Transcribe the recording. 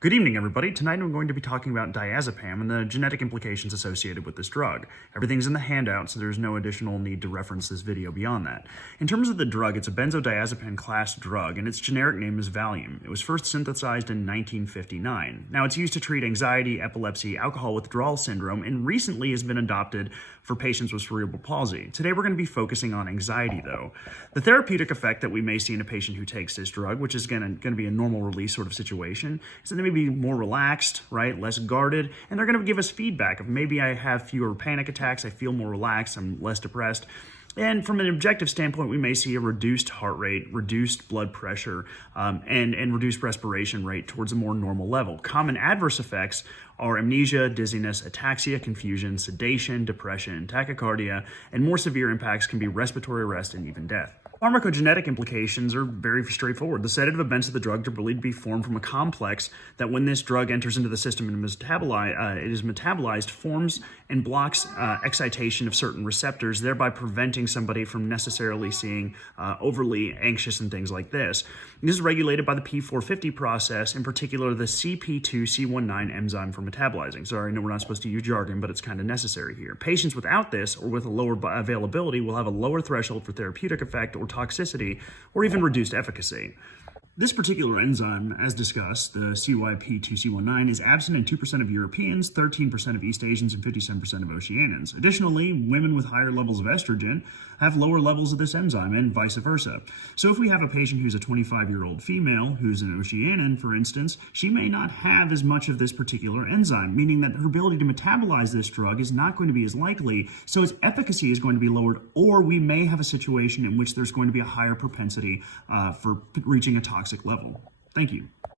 Good evening, everybody. Tonight I'm going to be talking about diazepam and the genetic implications associated with this drug. Everything's in the handout, so there's no additional need to reference this video beyond that. In terms of the drug, it's a benzodiazepine class drug, and its generic name is Valium. It was first synthesized in 1959. Now, it's used to treat anxiety, epilepsy, alcohol withdrawal syndrome, and recently has been adopted for patients with cerebral palsy. Today we're going to be focusing on anxiety, though. The therapeutic effect that we may see in a patient who takes this drug, which is going to be a normal release sort of situation, is that they may be more relaxed, right, less guarded, and they're going to give us feedback of maybe I have fewer panic attacks, I feel more relaxed, I'm less depressed. And from an objective standpoint, we may see a reduced heart rate, reduced blood pressure, and reduced respiration rate towards a more normal level. Common adverse effects are amnesia, dizziness, ataxia, confusion, sedation, depression, tachycardia, and more severe impacts can be respiratory arrest and even death. Pharmacogenetic implications are very straightforward. The sedative events of the drug are believed to be formed from a complex that when this drug enters into the system and it is metabolized, forms and blocks excitation of certain receptors, thereby preventing somebody from necessarily seeing overly anxious and things like this. This is regulated by the P450 process, in particular the CP2C19 enzyme for metabolizing. Sorry, I know we're not supposed to use jargon, but it's kind of necessary here. Patients without this or with a lower availability will have a lower threshold for therapeutic effect or toxicity, or even reduced efficacy. This particular enzyme, as discussed, the CYP2C19, is absent in 2% of Europeans, 13% of East Asians, and 57% of Oceanians. Additionally, women with higher levels of estrogen have lower levels of this enzyme, and vice versa. So if we have a patient who's a 25-year-old female who's an Oceanian, for instance, she may not have as much of this particular enzyme, meaning that her ability to metabolize this drug is not going to be as likely, so its efficacy is going to be lowered, or we may have a situation in which there's going to be a higher propensity for reaching a toxic level. Thank you.